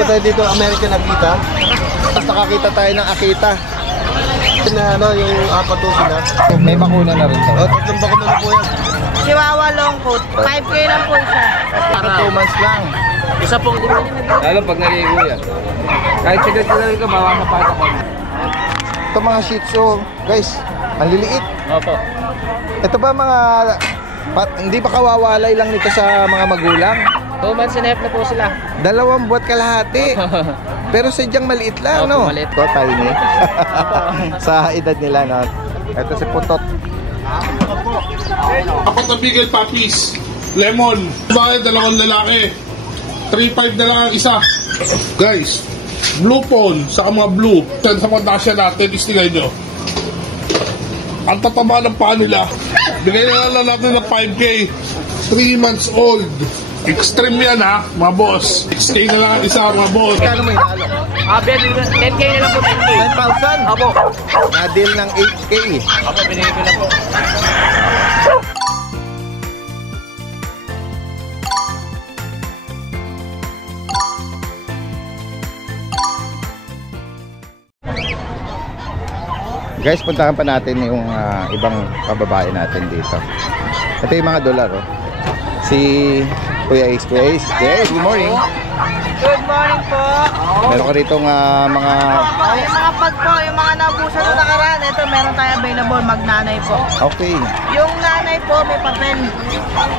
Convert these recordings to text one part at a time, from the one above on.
po tayo dito, American Akita. Tapos nakakita tayo ng Akita. Na ano, yung apatusin na. May bakuna na rin to. O, tatlong bakuna na po yan. Chihuahua long coat. 5K lang po isa. Para 2 months lang. Isa pong lalo pag naligo yan. Kahit sigat-sigat ka, bawang mapata ko. Ito mga Shih Tzu, guys, maliliit. Opo. Ito ba mga, hindi ba kawawalay lang nito sa mga magulang? 2 months and a half na po sila. 2 buwan kalahati. Pero sadyang maliit lang, Opo, no? maliit. Ito, tiny. Sa edad nila, no? Ito si Putot. Apat na bigel puppies. Lemon. Bakit? 2 lalaki. 3.5 na lang ang isa. Guys, blue phone, saka mga blue. Sa pagdasya natin, istigay nyo. Ang tataba ng paa nila. Bigay na lang natin ng 5K. 3 months old. Extreme yan ha, mga boss. 6K na lang ang isa, mga boss. Kano mo inalo? 10K na lang po, 10K. 10,000? Opo. Na-deal ng 8K. Opo, binigay ko na po. Guys, puntahan pa natin yung ibang kababae natin dito. Ito yung mga dolar, oh. Si Kuya Ace. Kuya Ace, good morning. Good morning po. Meron ka rito mga... Yung mga pag po, yung mga nabusan na nakaraan, ito meron tayo available, magnanay po. Okay. Yung nanay po, may papel.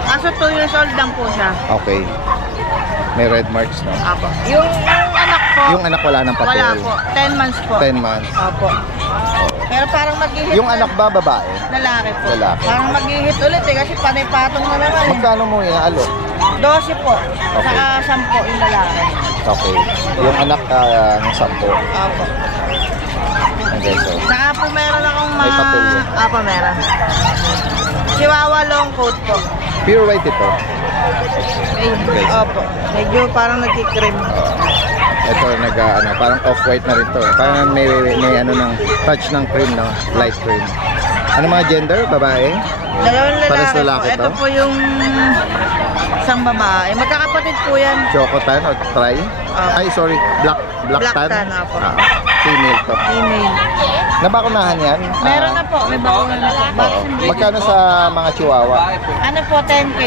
Kaso 2 years old lang po siya. Okay. May red marks, no? Apo. Yung anak po, Yung anak wala ng papel. wala po. 10 months po. 10 months. Apo. Pero parang mag-ihit. Yung anak ba, babae? Lalaki po. Lalaki. Parang mag-ihit ulit eh, kasi panay-patong na naman eh. Magkano mo inaalo? 12 po. Okay. Saka 10 yung lalaki. Okay. Yung anak ng 10. Apo. Okay, so. Saka po meron akong May papel yun. Apo, meron. Chihuahua long coat po. Pure white ito. Ay, opo. Medyo parang nagkikrim. Ito parang off-white na rin to. Parang may ano ng touch ng cream, no? Light cream. Ano mga gender? Babae? Dalawang Pares lalaki lalaki po. Ito to? po yung isang babae. Magkakapatid po yan. Choco tan o try? Ay, sorry. Black Black tan? tan, apo. Female to. Female. Nabakunahan yan? Meron na po. May bakuna na po. Oo. Vaccine breed. Magkano sa mga chihuahua? Ano po, 10K.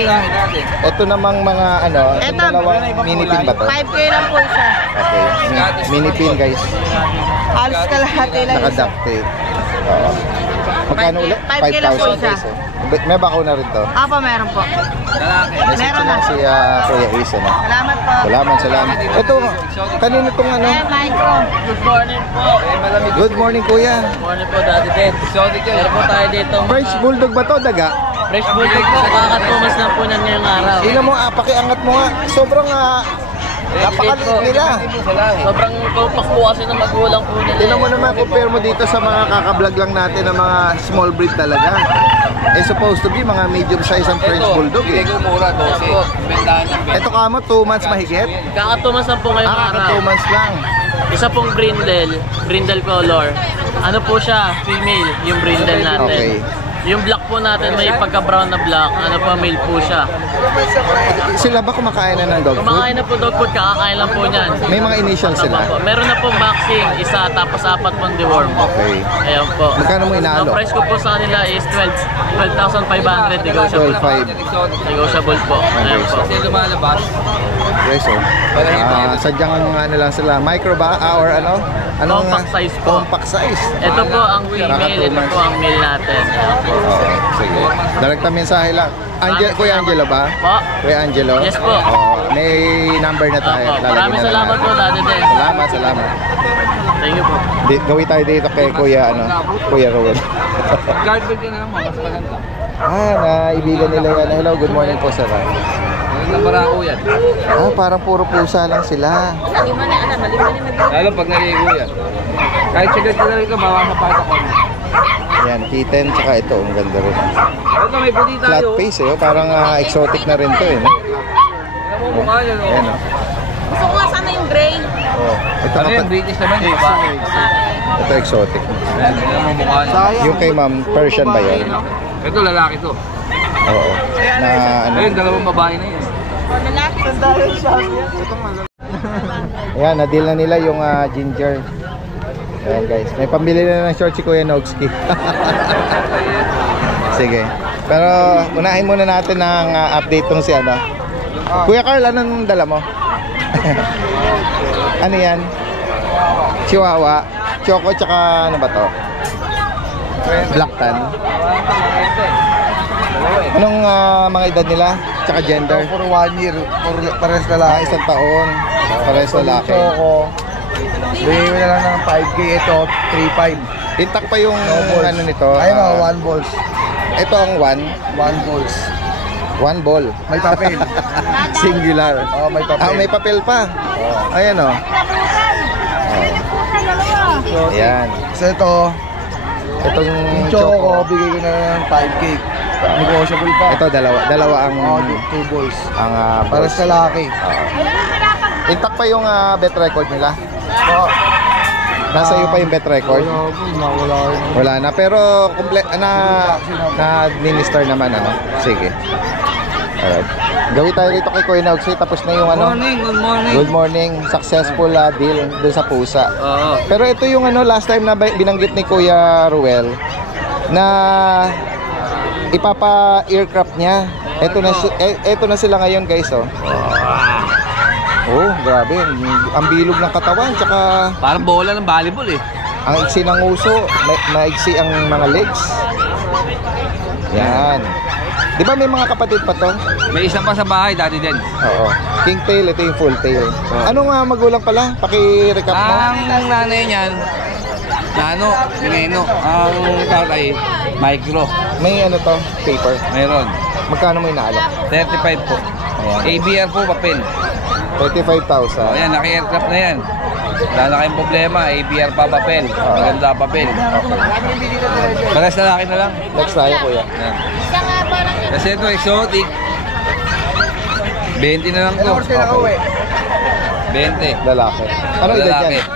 Ito namang mga itong Ito, dalawang mini pin ba to? 5K lang po isa. Okay. Mini pin, guys. Halos kalahati lang isa. Naka-duct Oo. Magkano ulit? 5K lang po 5,000 isa. peso. May bakuna rin to. Apo, meron po. Message Meron lang na. si Kuya Ace, ano? Salamat po. Salamat. Ito, kanino itong ano? Micro. Good morning po. Good morning, Kuya. Good morning po, Daddy Ted. Meron po tayo dito. French Bulldog ba to, daga? Fresh bulldog po. Kakatumas lang po niyan ngayong araw. Tingnan mo, pakiangat mo nga. Sobrang napakaliit nila. Sobrang compact po kasi ng magulang po nila. Tingnan mo naman, compare mo dito sa mga kakablog lang natin ng mga small breed talaga. Supposed to be mga medium size ang French Bulldog eh. Ito mura, 12. Bentahan ng Ito kamo, 2 months mahigit? Kakatumas lang po ngayong araw. 2 months lang. Isa pong brindle color. Ano po siya? Female, yung brindle natin. Okay. Yung black po natin, may pagka-brown na black. Ano po, male po siya. Sila ba kumakain na ng dog food? Kumakain na po dog food, kakakain lang po niyan. May mga initial sila? Po. Meron na pong vaccine, isa, tapos 4 pong deworm. Okay. Ayan po. Magkano mo Ang inaalo? price ko po sa kanila is 12,500 negotiable. 12,500. Negotiable po. Ayan po. Kasi lumalabas. Yes, oh. Sadyang ano lang sila, micro ba? Or ano? Anong, Compact size po. Compact size. Ito po ang female, ito po ang male natin. Ayan po. Oo, sige. Direkta mensahe lang. Kuya Angelo ba? Po. Kuya Angelo? Yes po. Oo, may number na tayo. Opo. Maraming salamat po, Daddy Ted. Salamat. Thank you po. Gawin tayo dito kay Kuya Rowan. Guarded ka na lang, mas maganda. Naibigan nila yan. Hello, good morning po, sir. Magandang barako yan. Parang puro pusa lang sila. Lalo pag naligo yan. Kahit sigat-sigat ka, bawang mapata ko. Yan, kitten, tsaka ito, ang ganda rin. Ito, may puti tayo. Flat face eh, parang exotic na rin to eh. No? Ano mo mukha yan, oh. Ayan, oh. Gusto ko nga sana yung gray. Oh, ito Ano yan, British naman, di ba? Ito exotic. Ano mo mukha yan. Yung kay ma'am, Persian ba yun? Ito, lalaki to. Oo. Na ano? Ayun, dalawang babae na yun. Lalaki. Sandali siya. Ayan, na-deal na nila yung ginger. Ayan guys, may pambili na ng short si Kuya Nogski. Sige. Pero unahin muna natin ng update tong si ano. Kuya Carl, anong dala mo? Ano yan? Chihuahua, Choco, tsaka ano ba to? Black Tan. Anong mga edad nila? Tsaka gender? For 1 year, pares na lang. Isang taon. Pares lalaki. Choco. Bigay ko na lang ng 5K. Ito, 3.5. Intact pa yung ano nito. Ayun o, 1 balls. Ito ang 1. 1 balls. 1 ball. May papel. Singular. Oh, may papel. May papel pa. Ayan o. Ayan. So ito, Itong yung Choco. Choco, bigay ko na lang ng 5K. Negotiable pa. Ito dalawa ang Oh, 2 balls. ang Pares na lalaki. intact pa yung bet record nila. Oh, Nasa iyo pa yung bet record. wala yun. Wala na, pero na-administer naman ano. Sige. Alright. Gawin tayo rito kay Kuya Nogsi, tapos na yung ano. Good morning. Good morning. Successful deal dun sa pusa. Oo. Pero ito yung ano, last time na binanggit ni Kuya Ruel na ipapa-aircraft niya. Ito na sila ngayon, guys, oh. Oh, grabe. Ang bilog ng katawan, tsaka Parang bola ng volleyball eh. ang iksi ng uso, maiksi ang mga legs. Yan. Di ba may mga kapatid pa to? May isa pa sa bahay, dati din. Oo. King tail, ito yung full tail. Anong magulang pala? Paki-recap mo. Ang nanay niyan, Pineno. Ang tatay, micro. May ano to? Paper. Meron. Magkano mo inaalok? 35 po. ABR po, papel. 35,000. O yan, naki-aircraft na yan. Wala na kayong problema, ABR pa, papel. Maganda papel. Pares na laki na lang. Next tayo, kuya. Yan. Kasi ito, exotic. 20 na lang to. Okay. 20. Lalaki. Ano edad Lalaki. yan?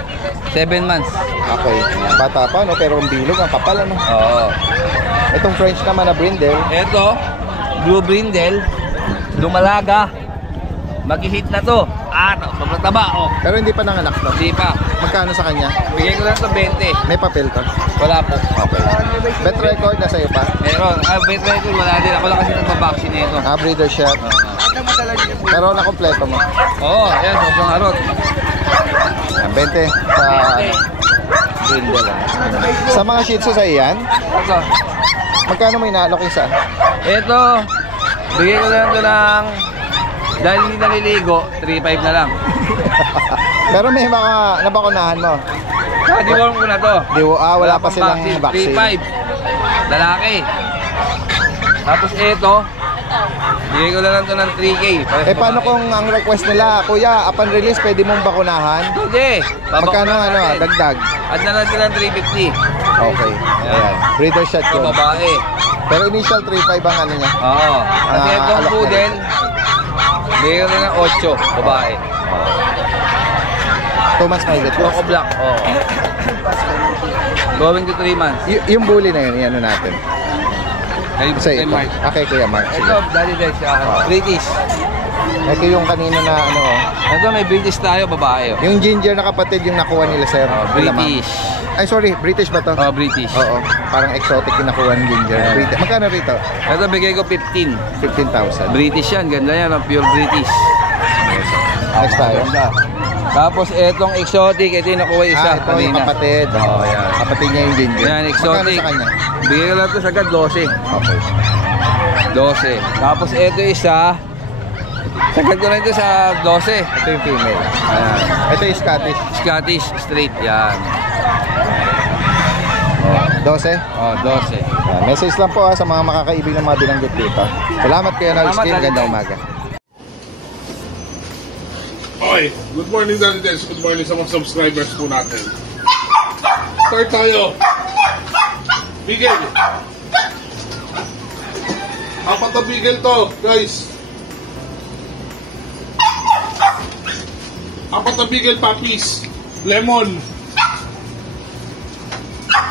7 months. Okay. Bata pa, no? Pero ang bilog, ang kapal, ano? Oo. Itong French naman na brindle. Ito, blue brindle. Dumalaga. Mag-hit na to. Sobrang taba, oh. Pero hindi pa nanganak to. Hindi pa. Magkano sa kanya? Bigay ko lang to 20. May papel to. Wala po. Okay. Bet record na sa'yo pa. Meron. Bet record, wala din. Ako lang kasi nagpa-vaccine nito. Breeder shot. Pero nakompleto mo. Oo, ayan. Sobrang harot. 20 sa brindle. Sa mga shih tzu sa iyan, Ito. magkano mo inaalok isa? Ito. Bigay ko lang to ng... Dahil hindi naliligo, 3.5 na lang. Pero may mga nabakunahan mo. Deworm ko na to. Wala pa silang vaccine. 3.5. Lalaki. Tapos ito, bigay ko na lang to ng 3K. Paano kung ang request nila, kuya, upon release, pwede mong bakunahan? Hindi. Magkano dagdag? At na lang silang 350. Okay. Ayan. Breeder shot Ito, yun. babae. Pero initial 3.5 ang ano niya. Oo. Kasi itong alok poodle, bigay ko na ng 8, babae. 2 months mahigit. Choco black. Oo. Going to 3 months. Yung bully na yun, ano natin? Sa Kay ito. Mark. Okay, Kuya Mark. Sige. Ito, Daddy Dex. British. Ito yung kanina na ano, Ito, may British tayo, babae. Oh. yung ginger na kapatid yung nakuha nila, sir. Nila, ma'am. British. Ay, sorry, British ba to? Oh, British. Oo, parang exotic yung nakuha ng ginger. British. Magkano rito? Ito, bigay ko 15. 15,000. British yan, ganda yan, pure British. Next tayo. Tapos etong exotic, ito yung nakuha isa Ito yung kapatid. Oo, yan. Kapatid niya yung ginger. Yan, exotic. Magkano sa kanya? Bigay ko lang ito sagad 12. Okay. 12. Tapos ito isa, sagad ko lang ito sa 12. Ito yung female. Ayan. Ito yung Scottish. Scottish straight, yan. 12. Oh, 12. Yan. Message lang po sa mga makakaibig ng mga binanggit dito. Salamat Kuya Nolskin. Salamat, Ganda umaga. Okay, good morning Daddy Des. Good morning sa mga subscribers po natin. Start tayo. Bigel. Apat na bigel to, guys. Apat na bigel puppies. Lemon.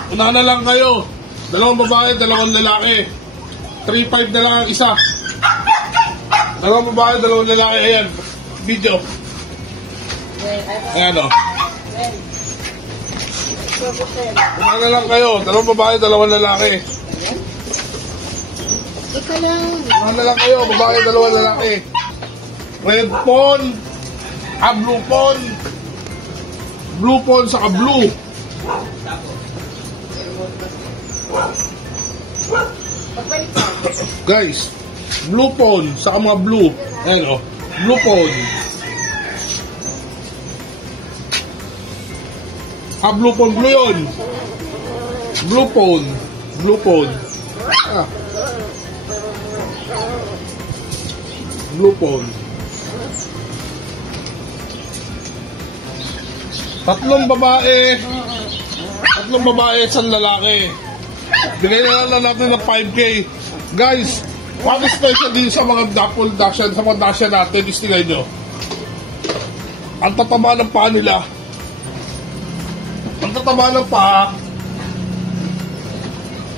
Unahan na lang kayo. 2 babae, 2 lalaki. 3.5 na lang ang isa. 2 babae, 2 lalaki. Ayan, video. Ayan o. Kumain na lang kayo. Dalawang babae, dalawang lalaki. Kumain na lang kayo. Babae, dalawang lalaki. Red Pond. Blue Pond. Blue Pond saka blue. Guys, Blue Pond saka mga blue. Ayan o. Blue Pond. Blue Pond, blue yun. Blue Pond. Blue Pond. Blue Pond. Tatlong babae, isang lalaki. Bigay na lang natin ng 5K. Guys, what is special din sa mga double dashan, sa mga dashan natin, istigay nyo. Ang tatama ng paa nila. Ang tatama ng paa.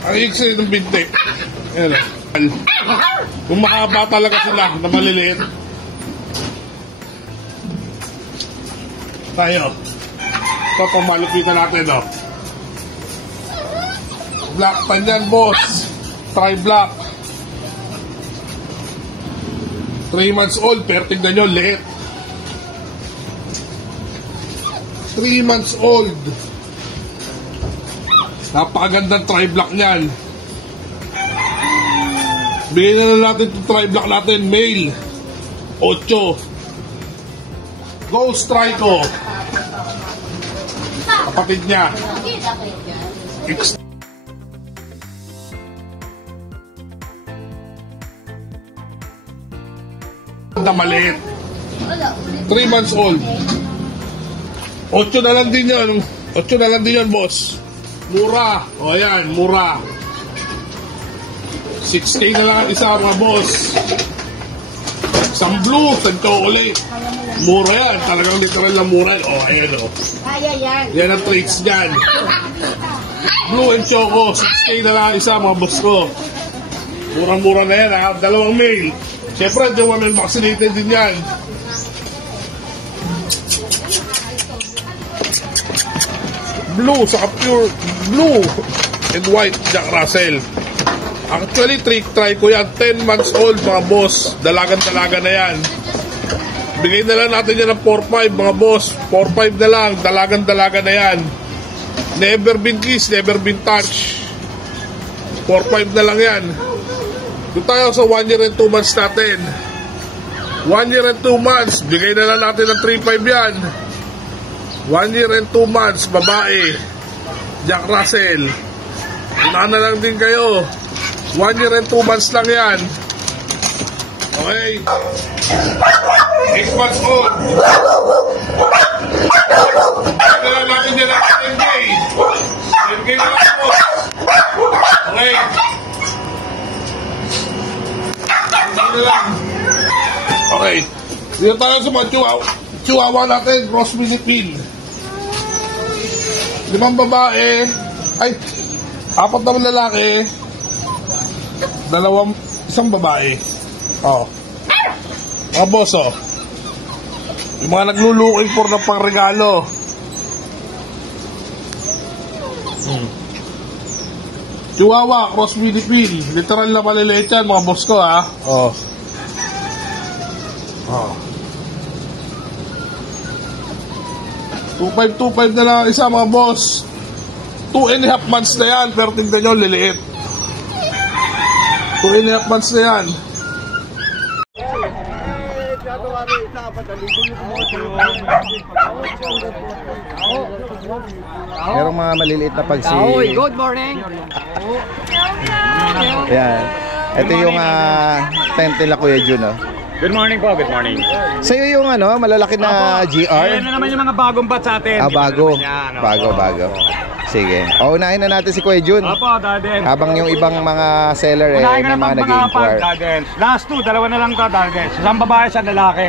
Ang iksi ng bintik. Ayan o. Kung makaba talaga sila na maliliit. Tayo. Ito pang malupitan natin o. Black pan yan, boss. Try black. 3 months old, pero tignan nyo, liit. 3 months old. Napakagandang try black niyan. Bigyan na lang natin itong try black natin, male. 8. Ghost Trico. Kapatid niya. Maliit. 3 months old. 8 na lang din yun. 8 na lang din yun, boss. Mura. O ayan, mura. 6K na lang ang isa, mga boss. Isang blue, isang chocolate. Mura yan. Talagang literal na mura. O ayan o. Yan ang traits dyan. Blue and choco. 6K na lang ang isa, mga boss ko. Murang-mura na yan, ha. Dalawang male. Siyempre, the women vaccinated din yan. Blue, saka pure blue and white Jack Russell. Actually, try ko yan. 10 months old, mga boss. Dalagan-dalaga na yan. Bigay na lang natin yan ng 4-5, mga boss. 4-5 na lang. Dalagan-dalaga na yan. Never been kissed, never been touched. 4-5 na lang yan. Doon tayo sa 1 year and 2 months natin. 1 year and 2 months. Bigay na lang natin ng 3-5 yan. 1 year and 2 months. Babae. Jack Russell. Unahan na lang din kayo. 1 year and 2 months lang yan. Okay. 6 months old. Bigay na lang natin yan ng 10K. 10K na lang po. Okay. Okay. Dito tayo sa mga chihuahua natin. Cross Philippine. 5 babae. Ay, 4 naman lalaki. 1 babae. Oh. Mga boss, oh. Yung mga nagluluking for ng pangregalo. Chihuahua, Cross Philippine. Literal na maliliit yan, mga boss ko, ha. Oh. Oh. 2.5 na lang isa, mga boss. 2.5 months na yan, pero tingnan nyo, liliit. 2.5 months na yan. Merong mga maliliit na pagsi. Good morning. Yan. Ito yung tent nila, Kuya Jun, oh. Good morning po, good morning. Sa'yo yung malalaki na GR? Ayan na naman yung mga bagong bat sa atin. Bago. Yan, Bago. Sige. Unahin na natin si Kuya Jun. Opo, Daden. Habang yung ibang mga seller Unahin may ka na mga pag nag-i-inquire. Daden. Last 2, dalawa na lang to, Daden. Isang babae, isang lalaki.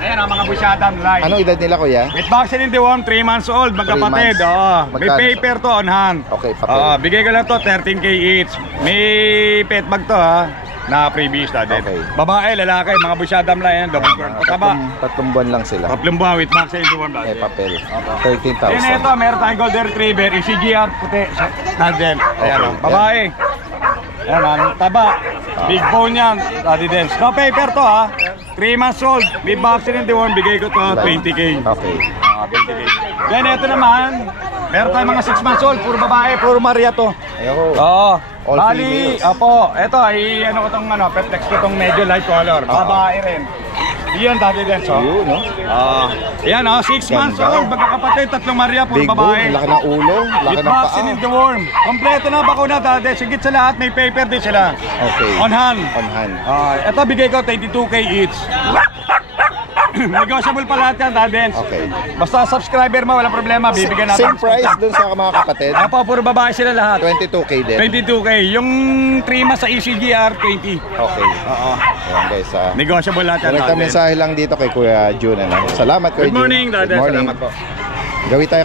Ayan ang mga busyada, lalaki. Anong edad nila, Kuya? With vaccine in the womb, 3 months old, magkapatid. 3 months. Oo. May Magkano? paper to on hand. Okay, papel. Bigay ko lang to, 13K each. May pet bag to, ha. na freebies natin. Okay. Babae, lalaki, mga busyadam lang yan, double burn. Pataba. Tatlong buwan lang sila. Tatlong buwan with max sa Induan May natin. papel. Then 13,000. ito, meron tayong Golden Retriever, ECGR, puti, natin. Ayan, Okay. oh. Babae. Ayan, ang taba. Big bone yan, Daddy Dens. No paper to ha. 3 months old, may vaccine in the worm, bigay ko to 20k. Okay. 20k. Then ito naman, meron tayong mga 6 months old, puro babae, puro Maria to. Ayoko. Oo. All Bali, females. opo, ito ay ano ko tong petlex ko tong medyo light color. Babae rin. Iyan Daddy Dens, oh. Yun, no? Ayan, 6 months Ganda. old, magkakapatid, tatlong Maria, puro Big bone, babae. laki ng ulo, laki With ng paa. vaccine in the worm. Kompleto na bakuna Daddy. Sigit sa lahat, may paper din sila. Okay. On hand. On hand. Ito bigay ko 22k each. Negotiable pa lahat yan, Dadens. Okay. Basta subscriber mo, walang problema, bibigyan natin. Same price dun sa mga kapatid. Apo, puro babae sila lahat. 22k din. 22k. Yung 3 months sa ECGR, 20. Okay. Oo. Ayan guys. Negotiable lahat yan, Direkta Dadens. mensahe lang dito kay Kuya June. Ano? Salamat Kuya Good morning, June. Dadens. Good morning. Salamat po. Gawin tayo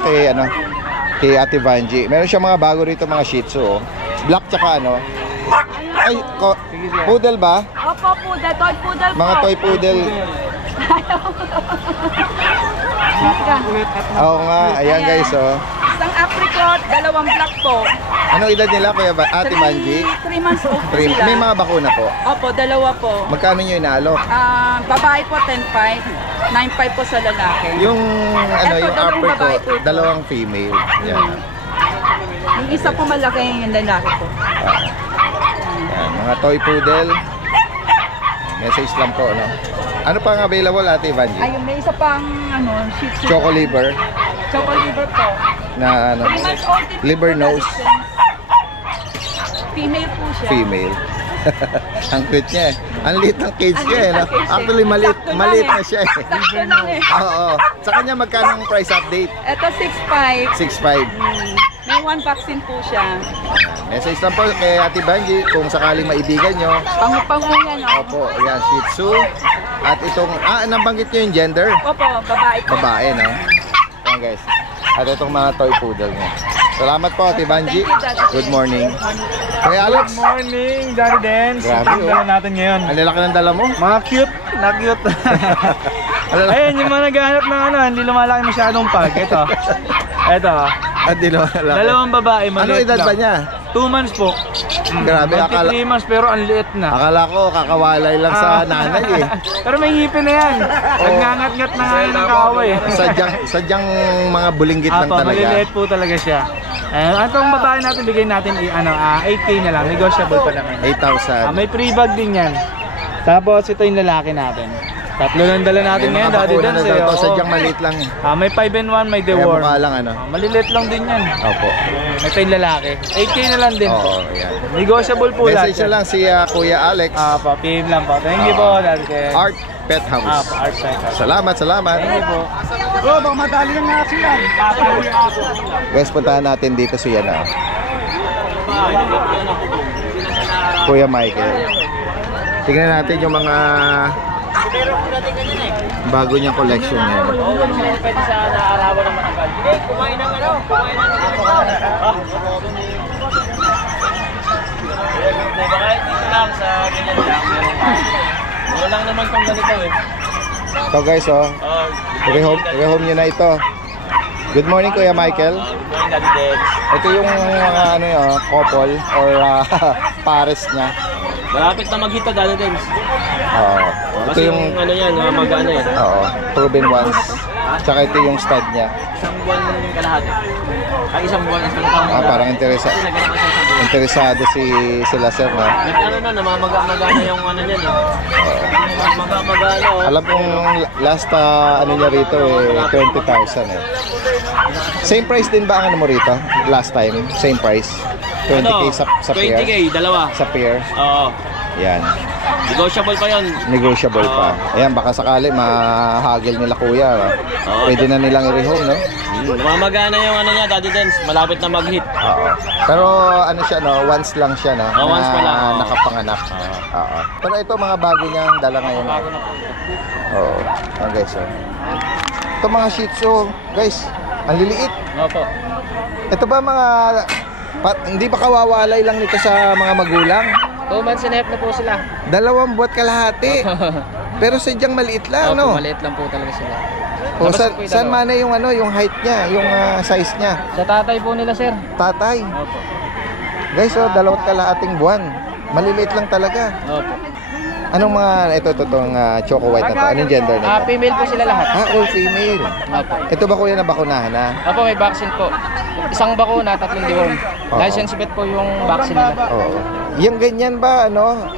kay Ate Vanji. Meron siya mga bago rito, mga Shih Tzu. Black tsaka ay, poodle ba? Opo, poodle. Toy poodle po. Mga toy poodle. Oo nga, ayan guys, oh. Isang apricot, dalawang black po. Anong edad nila, Ate Vanji? 3 months old po sila. May mga bakuna po. Opo, dalawa po. Magkano nyo inaalok? Babae po 10.5, 9.5 po sa lalaki. Yung Eto, yung dalawang upper ko, babae po ito. dalawang female. Yan. Yung isa po malaki, yung lalaki po. Yan, mga toy poodle. Message lang po, no? Ano pang available, Ate Vanji? Ayun, may isa pang Shih Tzu. Choco liver Choco liver po. na 3 months old din po liver po nose, license. Female po siya. female. Ang cute niya eh. Ang liit ng cage Ang niya eh. liit No? ng cage eh. Actually, maliit Sakto lang na eh. siya eh. Sakto lang eh. Oo. Sa kanya, magkano ang price update? Ito 6.5. 6.5. May 1 vaccine po siya. Message lang po kay Ate Vanji kung sakaling maibigan nyo. Pangupango yan, no? Opo, ayan, Shih Tzu. At itong, nabanggit nyo yung gender? Opo, babae po. Babae, no? Ayan guys. At itong mga toy poodle niya. Salamat po, Ate Vanji. Thank you, Daddy. Good morning. Kuya Alex, Good morning, Daddy Dens. Grabe, Ang oh. dala natin ngayon. ang lalaki ng dala mo. Mga cute, na cute. Ayun, yung mga naghahanap ng hindi lumalaki masyadong pag. Ito. At di lalaki. Dalawang babae, Ano maliit edad lang. ba niya? 2 months po. Grabe, 23 months pero ang liit na. Akala ko kakawalay lang sa nanay eh. Pero may ngipin na yan. Nagngangat-ngat na nga yun ng kaaway. Sadyang mga bulinggit lang Apo, talaga. maliliit po talaga siya. Itong babae natin, bigay natin 8K na lang. Negotiable pa naman. 8,000. May free bag din yan. Tapos ito yung lalaki natin. Tatlo lang dala natin May ngayon, mga Daddy bakuna Dens. na daw to, sadyang maliit lang. May 5-in-1, may Kaya deworm. mukha lang Maliliit lang din yan. Opo. Ito yung lalaki. 8K na lang din po. Oo, ayan. Negotiable po lahat. Message na lang si Kuya Alex. PM lang po. Thank you po, Daddy Dens. Art Pet House. Art Center. Salamat. Thank you po. Bro, baka madali lang nga sila. Guys, puntahan natin dito si Kuya Michael. Tingnan natin yung mga bago niyang collection niya. Pwede sa naarawan ng matagal. Kumain ng Kahit dito lang sa ganyan lang. Wala lang naman pang ganito eh. So guys, rehome nyo na ito. Good morning, Kuya Michael. Good morning, Daddy Dens. Ito yung mga couple or pares niya. Malapit na maghita, Daddy Dens. Oo. Ito Kasi yung yung ano yan, mag-ano eh. proven ones. Tsaka ito yung stud niya. Isang buwan kalahati. Ay, isang buwan, isang taon. Parang interesado sila sir, no? Nag-ano na, namamaga-magana yung ano niyan eh. Maga-magana oh. Alam kong last ano niya rito 20,000 eh. Same price din ba ang ano mo rito? Last time, same price. 20k sa pair. 20k, dalawa. Sa pair. Oo. Yan. Negotiable pa yun. Negotiable pa. Ayan, baka sakali mahagil nila kuya. No? Pwede na nilang i-rehome, no? Namamagana yung ano niya, Daddy Dens. Malapit na mag-hit. Oo. Pero ano siya, no? Once lang siya, no? Once pa lang. Nakapanganak. Oo. Pero ito mga bago niyang dala ngayon. Oo. Oh, guys, oh. Ito mga Shih Tzu, guys. Ang liliit. Opo. Ito ba mga hindi ba kawawalay lang nito sa mga magulang? 2 months and a half na po sila. 2 buwan kalahati. Pero sadyang maliit lang, Opo, no? maliit lang po talaga sila. O, Tapos saan, po yung saan dalawa. mana yung ano, yung height niya, yung size niya? Sa tatay po nila, sir. Tatay. Opo. Guys, 2 kalahating buwan. Maliliit lang talaga. Opo. Anong mga, ito, choco white na to? Anong gender na to? Female po sila lahat. All female. Opo. Ito ba kuya na bakunahan na? Opo, may vaccine po. Isang bakuna, 3 deworm. Oo. License vet po yung vaccine nila. Oo. Yung ganyan ba, ano,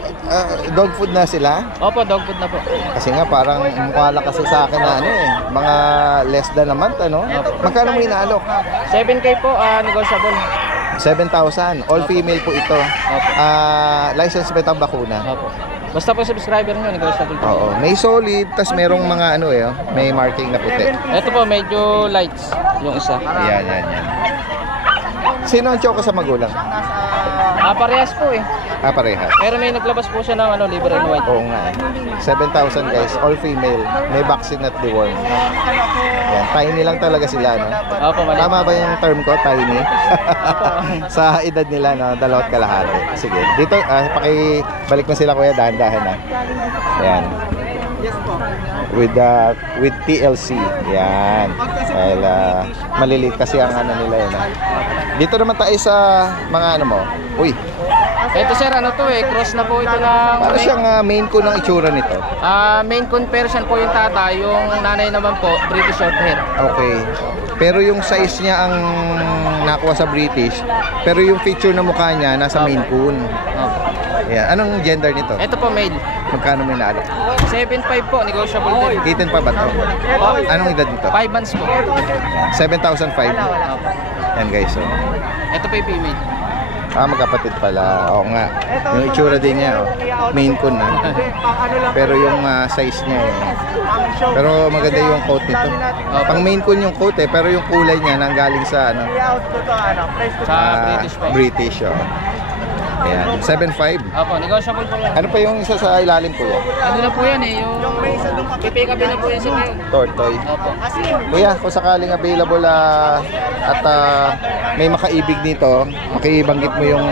dog food na sila? Opo, dog food na po. Kasi nga parang mukha lang kasi sa akin na ano eh, mga less than a month, ano? Magkano mo inaalok? 7K po, negotiable. 7,000. All female po ito. Opo. License bet ang bakuna. Opo. Basta po subscriber nyo, negotiable po. Oo. May solid, tas merong mga ano eh, may marking na puti. Ito po, medyo lights yung isa. Yan. Sino ang choco sa magulang? Parehas po eh. Parehas. Pero may naglabas po siya ng liver and white. Oo nga eh. 7,000 guys, all female. May vaccine at deworm. Yan, tiny lang talaga sila, no? Opo, mali. Tama ba yung term ko, tiny? Sa edad nila, no? 2 kalahati. Sige, dito, pakibalik mo sila kuya, dahan-dahan na. Yan. With TLC. Yan. Dahil maliliit kasi ang ano nila yun. Dito naman tayo sa mga ano mo. Uy, Ito sir, ano to eh, cross na po ito ng para siyang main ko ng itsura nito. main conversion po yung tata, yung nanay naman po, British Shorthair. Okay. Pero yung size niya ang nakuha sa British, pero yung feature ng mukha niya nasa Maine Coon. Opo. Yeah. Anong gender nito? Ito po male. Magkano may naalok? 7.5 po, negotiable din. Kitten pa ba to? Anong edad nito? 5 months po. 7,005. Opo. Yan guys. So. Ito po yung female. Magkapatid pala. Oo nga. Yung itsura din niya, Maine Coon na. Pero yung size niya Pero maganda yung coat nito. Pang Maine Coon yung coat pero yung kulay niya nanggaling sa ano? Sa British po. British, Ayan, 7.5. Opo, negotiable po yan. Ano pa yung isa sa ilalim po yan? Ano na po yan eh, yung pipick up na po yan sa ngayon. Tortoy. Opo. Kuya, kung sakaling available at may makaibig nito, makibanggit mo yung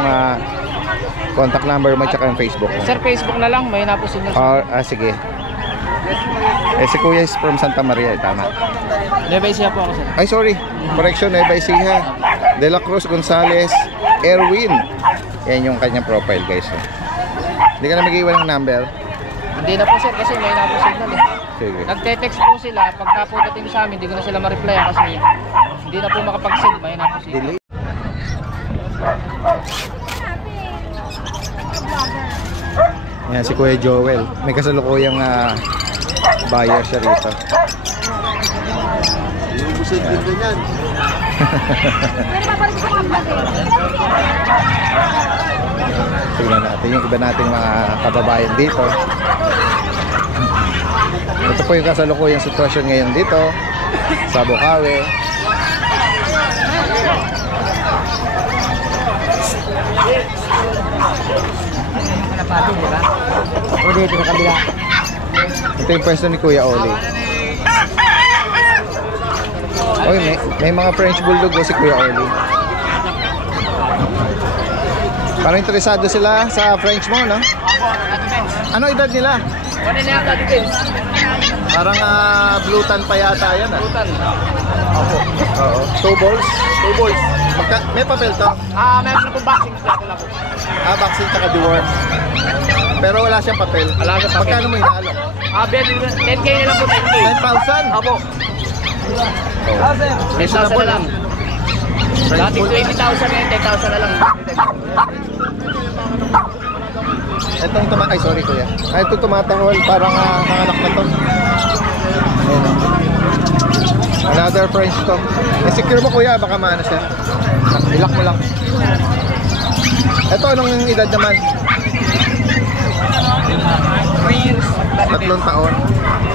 contact number mo at yung Facebook mo. Sir, Facebook na lang, may napusin nyo. Sige. Si Kuya is from Santa Maria, tama? Nueva Ecija po ako sir. Ay, sorry. Correction, Nueva Ecija. De la Cruz Gonzalez Erwin. Yan yung kanyang profile, guys. Hindi ka na mag-iwan ng number? Hindi na po sir, kasi may napusignal eh. Sige. Nagte-text po sila, pagka po dating sa amin, hindi ko na sila ma-reply kasi hindi na po makapag-send, may napusignal. Delay. Yan, si Kuya Joel. May kasalukuyang buyer siya rito. Yan. Tingnan natin yung iba nating mga kababayan dito. Ito po yung kasalukuyang sitwasyon ngayon dito sa Bukawi. Ito yung pwesto ni Kuya Oli. Oy, may mga French Bulldog si Kuya Oli. Parang interesado sila sa French mo, no? Ano edad nila? Ano na yung details? Parang blue tan pa yata yan, Butan. Opo. Oo. 2 balls? 2 balls. May papel to? Meron na po boxing sila ko. Vaccine tsaka deworm. Pero wala siyang papel. Wala siyang papel. Magkano mo inaalok? 10K na lang po, 10K. 10,000? Opo. 10,000 na lang. Dati 20,000 ngayon, 10,000 na lang. Itong ay sorry kuya. Ito tumatahol, parang nanganak na to. Ayan. Another French to. Secure mo kuya, baka maano siya. Ilak mo lang. Ito, anong edad naman? 3 years. 3 taon.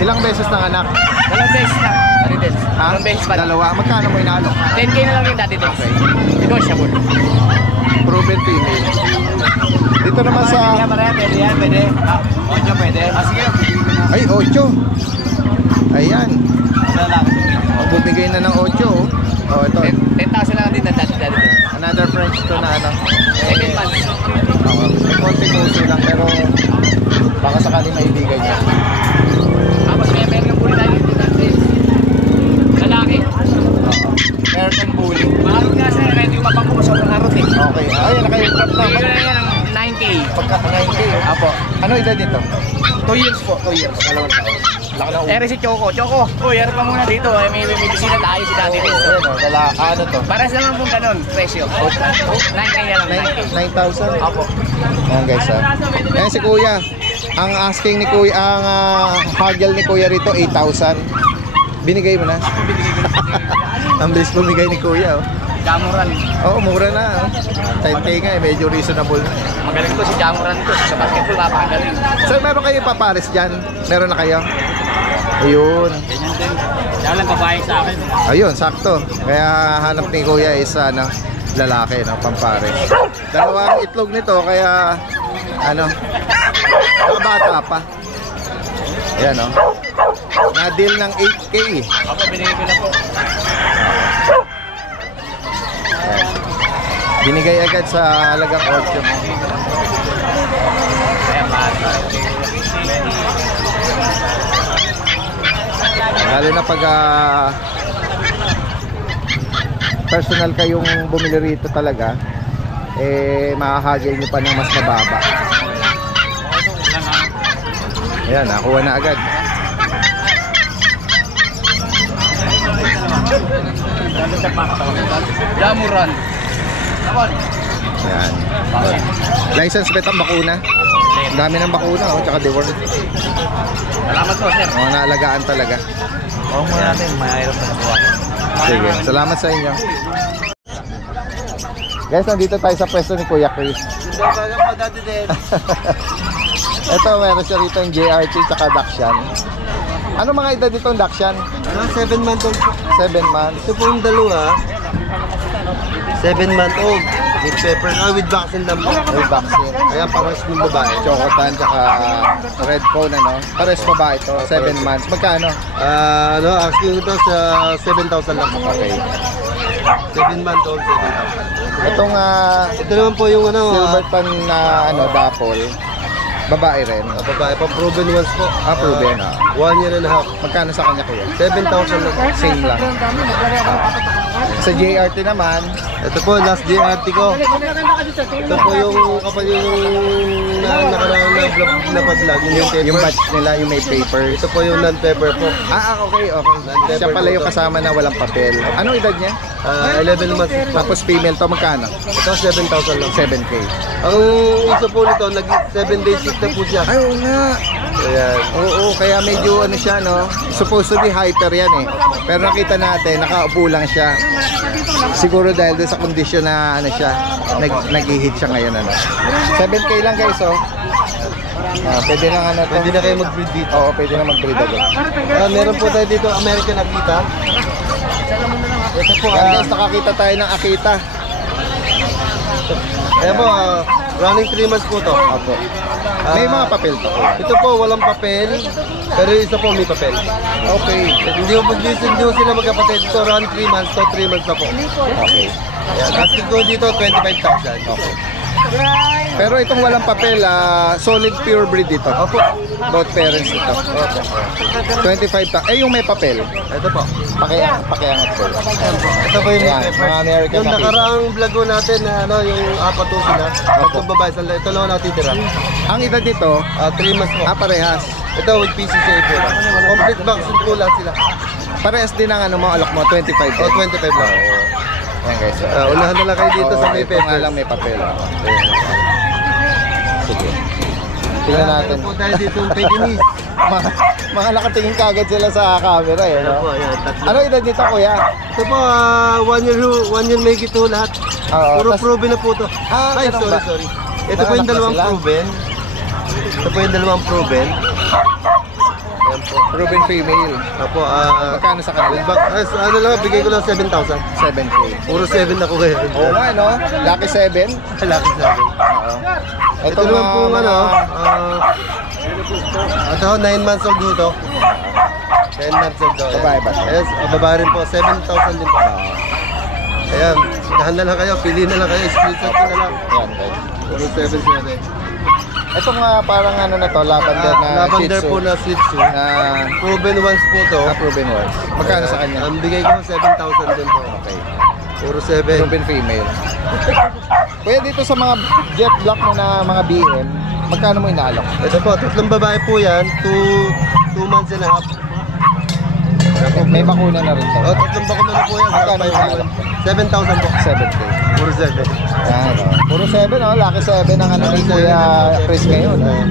Ilang beses ng anak? 2 beses na. Dati din. Ha? 2 beses pa. 2. Magkano mo inaalok? 10K na lang yung dati din. Negotiable. Proven female. Dito naman sa... Pwede yan, pwede. 8 pwede. Sige. Ay, 8. Ayan. Magbibigay na ng 8. Oh, ito. 10,000 lang din na dati din. Another French to na ano. 7 months. May konting uso lang, pero baka sakali maibigan niya. Tapos may American Bully tayo dito natin. Lalaki. American Bully. Mahal nga sir, kaya hindi ko mapangkuha sa karot eh. Okay. Ayun, naka-imprap na. Bigyan na yan ng 9K. Pagka 9K. Apo. Ano edad dito? 2 years po, 2 years. Dalawang taon. Laki na ulo. Eri si Choco. Choco, uy, ano pa muna dito? May bisita tayo si Daddy Riz. Ayun, oh, ano to? Pares naman pong ganun, presyo. 9K na lang, 9K. 9,000? Apo. Ayan guys ha. Ayan si Kuya. Ang asking ni Kuya, ang hagel ni Kuya rito 8,000. Binigay mo na? Ang bilis bumigay ni Kuya oh. Jamuran. Oo, mura na. 10K nga eh, medyo reasonable na. Magaling to si Jamuran to. Sa basketball, napakagaling. So meron kayo papares dyan? Meron na kayo? Ayun. Ganyan din. Kaya lang babae sa akin. Ayun, sakto. Kaya hanap ni Kuya is lalaki, no, pampares. Dalawang itlog nito, kaya nakabata pa. Ayan, no. Na-deal ng 8K. Ako, binigay ko na po. Ayan. Binigay agad sa halagang 8. Kaya mahal. Lalo na pag personal kayong bumili rito talaga, eh makahagil nyo pa ng mas mababa. Ayan, nakuha na agad. Jamuran. Ayan. License bet ang bakuna. Ang dami ng bakuna, oh, tsaka deworm. Salamat po, sir. Mga naalagaan talaga. Oo mo natin, mahirap na po. Sige, salamat sa inyo. Guys, nandito tayo sa pwesto ni Kuya Chris. Ito, meron siya rito yung JRT tsaka Dakshan. Ano mga edad dito yung Dakshan? 7 month old. 7 months. Ito po yung dalawa. 7 month old. With pepper, with vaccine lang po. May vaccine. Kaya pares ng babae. Chocotan tsaka red cone, ano? Pares pa ba ito? 7 months. Magkano? Asking ito sa 7,000 lang po. Okay. 7 month old, 7,000. Itong Ito naman po yung silver tan na dapol. Babae rin. babae pa, proven once po. Proven. 1 year and a half. Magkano sa kanya kuya? 7,000 lang. Same lang. Sa JRT naman, Ito po, last JRT ko. Ito po yung kapag yung nakaraan na pa-vlog, yung paper. yung batch nila, yung may paper. Ito po yung non-paper po. Okay. Siya pala yung kasama na walang papel. Anong edad niya? 11 months po. Tapos female to, magkano? Ito 7,000 lang. 7K. Ang isa po nito, 7 days sick na po siya. Ay, oo nga. Ayan. Oo, kaya medyo siya, no? Supposed to be hyper yan eh. Pero nakita natin, nakaupo lang siya. Siguro dahil doon sa kondisyon na siya, nag-hit siya ngayon, 7K lang guys, oh. Pwede lang to. Pwede na kayo mag-breed dito. Oo, pwede na mag-breed agad. Meron po tayo dito, American Akita. Ito po, Guys, nakakita tayo ng Akita. ayan po, running 3 months po to. Opo. May mga papel to. Ito po, walang papel. Pero yung isa po may papel. Okay. Hindi po sila magkapatid. Ito, run 3 months to 3 months na po. Okay. Ayan, asking ko dito, 25,000. Okay. Pero itong walang papel, solid pure breed dito. Opo. Both parents ito. Opo. 25,000. Eh, yung may papel. Ito po. Pakiangat ko. Ito po yung Ayan, paper. mga American Yung Akita. nakaraang vlog ko natin na yung apat po sila. Itong babae sa ito lang natitira. Ang edad nito, 3 months po. parehas. Ito with PCCA po. Complete vaccine po lahat sila. Parehas din ang mo, alok mo, 25 O, din. 25 lang. Ayan guys. Unahan na lang kayo dito sa may ito nga paper. lang may papel. Sige. Tingnan natin. Meron po tayo dito yung Pekinese. mga nakatingin kagad sila sa camera eh. Ayan po, No? ayan. Tatlo. Ano edad nito kuya? Ito po, 1 year may gito lahat. Oo, Puro tas- proven na po to. Ay, ganun ba? sorry. Ito po yung Nanganak na dalawang sila? proven. Ito po yung dalawang proven. Ayan po. Proven female. Apo, Magkano sa kanila? ano lang, bigay ko lang 7,000. 7K. Puro 7 ako ngayon. Oo nga no? Lucky 7. Lucky 7. Oo. Ito naman po ito 9 months old dito. 10 months old daw. Babae ba siya? Yes, babae rin po. 7,000 din po. Ayan, sinahan na lang kayo. Pili na lang kayo. Screenshot ko na lang. Yan guys. Puro 7,7. Itong parang ano na to, lavender na Lavender Shih Tzu. po na Shih Tzu. Proven ones po to. Proven ones. Magkano sa kanya? Ang bigay ko 7,000 din po. Okay. Puro 7. Proven female. Kuya, dito sa mga jet black mo na mga BM, magkano mo inaalok? Ito po, tatlong babae po yan. 2 months and a half. May bakuna na rin to. Tatlong bakuna na po yan. Magkano inaalok? 7,000 po. 7K. Puro 7. Yan, oh. Puro 7, oh. Lucky 7 ang ano ni Kuya Chris ngayon. Ayan.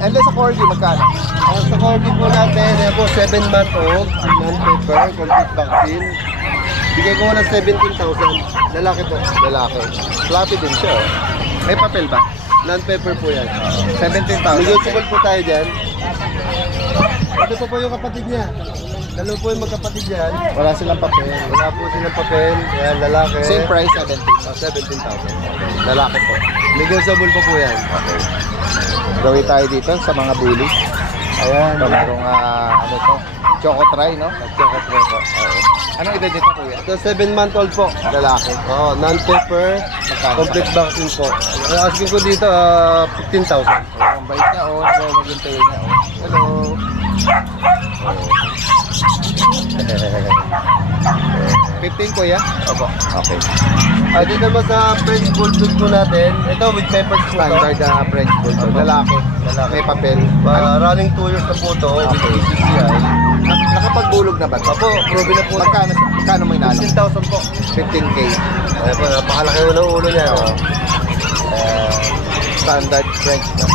And then sa Corgi, magkano? Sa corgi po natin, yan po, 7 month old, non-paper, complete vaccine. Bigay ko ng 17,000. Lalaki po. Lalaki. Floppy din siya, oh. May papel ba? Non-paper po yan. 17,000. Negotiable po tayo dyan. Ito po yung kapatid niya. Dalawa po yung magkapatid yan. Wala silang papel. Wala po silang papel. Yan, lalaki. Same price, 17,000. lalaki po. Negotiable po yan. Okay. Gawin tayo dito sa mga bully. Ayan. Ito merong ano to? Choco try, no? Choco try po. Oo. Anong edad nito, Kuya? Ito 7 month old po. Lalaki. Oo, non-paper. Magkano? Complete vaccine po. Asking ko dito, 15,000. Ang bait niya, oh. So, maghintay niya, oh. Hello. 15, Kuya? Opo. Okay. Dito naman sa French Bulldog po natin. Ito with peppers po. Standard French Bulldog. Lalaki. May papel. Running 2 years na po ito. With Okay. PCCI. Nakapagbulog na ba ito? Opo, proven na po. Magkano mo inaalok? 15,000 po. 15K. Ayan po, napakalaki mo ng ulo niya. Standard French, no?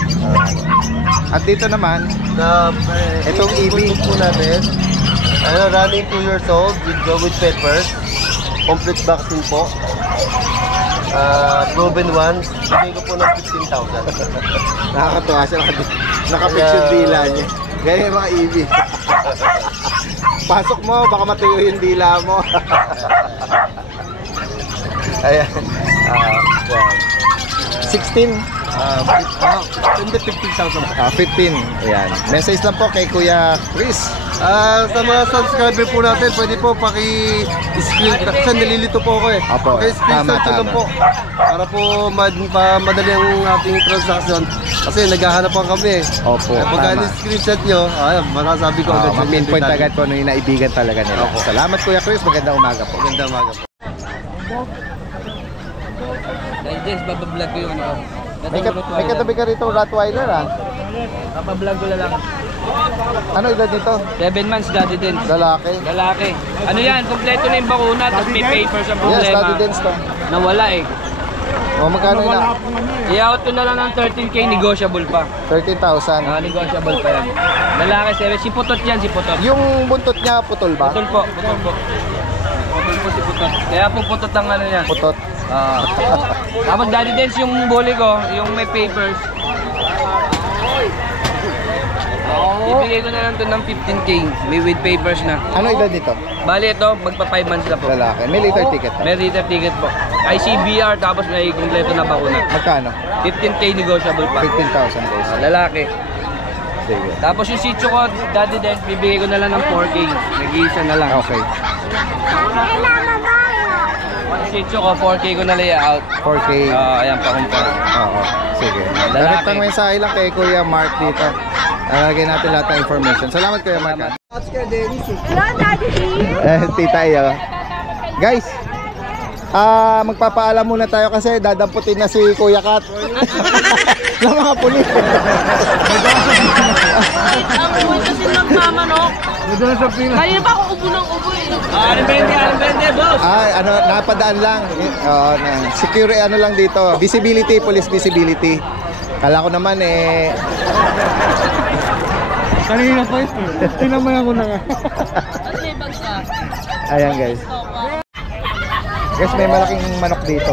At dito naman, Itong EB po natin. Running 2 years old with peppers. Complete vaccine po. Proven ones. Bigay ko po ng 15,000. nakakatuwa siya. Nakapix yung dila niya. Gaya yung mga EV. Pasok mo, baka matuyo yung dila mo. Ayan. 16. 15,000. 15. Ayan. Message lang po kay Kuya Chris. Sa mga subscriber po natin, pwede po paki-screen. Kasi nalilito po ako eh. Apo. Paki-screenshot Tama, lang po. Para po madali ang ating transaction. Kasi naghahanap po kami eh. Opo. Pagka Tama. screenshot nyo, masasabi ko agad. Ma-pinpoint agad kung ano yung naibigan talaga nila. Salamat Kuya Chris. Magandang umaga po. Magandang umaga po. Dahil Jess, babablog ko yung ano. May katabi ka rito, Rottweiler, ah. Babablog ko na lang. Ano edad nito? 7 months, daddy din. Lalaki. Lalaki. Ano yan, kompleto na yung bakuna, tapos may papers ang Yes, problema. Daddy Dens to. Nawala eh. O, magkano na? I-out ko na lang ng 13K, negotiable pa. 13,000. Negotiable pa yan. Lalaki, 7. Si Putot yan, si Putot. Yung buntot niya, putol ba? Putol po, putol po. Putol po si Putot. Kaya po Putot ang ano niya. Putot. Tapos Daddy Dance yung bully ko, yung may papers. Ibigay ko na lang ito ng 15K. May with papers na. Ano edad nito? Bali ito, magpa 5 months na po. Lalaki. May liter ticket ba? May reader ticket po. ICBR tapos may kompleto na bakuna. Magkano? 15K negotiable pa. 15,000 guys. Lalaki. Sige. Tapos yung sitio ko, Daddy Dance, bibigay ko na lang ng 4K. Nag-iisa na lang. Okay. Yung sitio ko, 4K ko na layout. 4K. Ayan pa kung pa. Oo. Sige. Lalaki. Direktang mensahe lang kay Kuya Mark dito. Lagay natin lahat ng information. Salamat Kuya Mark. Hello, Daddy D. Tita Iyo. Guys, magpapaalam muna tayo kasi dadamputin na si Kuya Kat. ng mga pulis. Ang uwi kasi nagmamanok. Kaya pa ako ubo ng ubo eh. Ano bende, boss? Ay, ano, napadaan lang. Security ano lang dito. Visibility, police visibility. Kala ko naman eh. Kanina pa ito. Tinamayan ko na nga. Ayan guys. Guys, may malaking manok dito.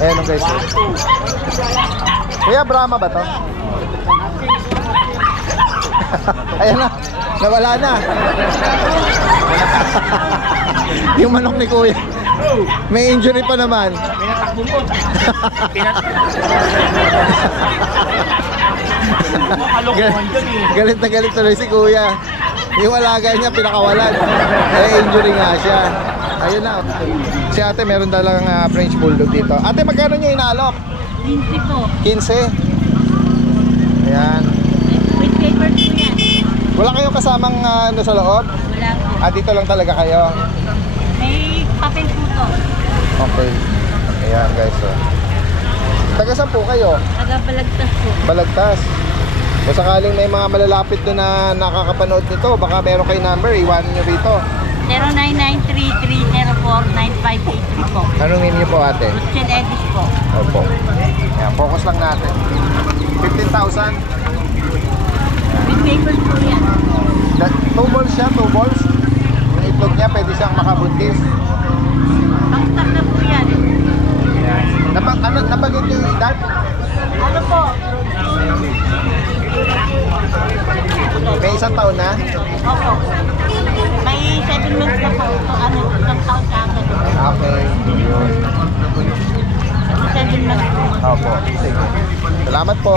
Ayan o guys. Kuya, Brahma ba to? Ayan na. Nawala na. Yung manok ni Kuya. May injury pa naman. Galit na galit tuloy si Kuya. Yung alaga niya pinakawalan. Eh, injury nga siya. Ayun na. Si ate meron dalang French Bulldog dito. Ate, magkano nyo inaalok? 20 po. 15. Ayan. With papers po yan. Wala kayong kasamang ano sa loob? Wala po. Dito lang talaga kayo. May papel po to. Okay. Ayan guys. Oh. Taga saan po kayo? Taga-Balagtas po. Balagtas. Kung sakaling may mga malalapit doon na nakakapanood nito, baka meron kayo number, iwanan nyo rito. 0993-304-9583 po. Tanungin niyo po ate. Rutchen Edis po. Opo. Ayan, focus lang natin. 15,000. With papers po yan. 2 balls siya, 2 balls. Yung itlog niya, pwede siyang makabuntis. Pang-start na po yan. Napagin niyo yung edad? Ano po? May 1 taon na? Opo. May 7 months na po. Ito, isang taon ka agad. Okay. Yun. 7 months po. Opo. Sige. Salamat po.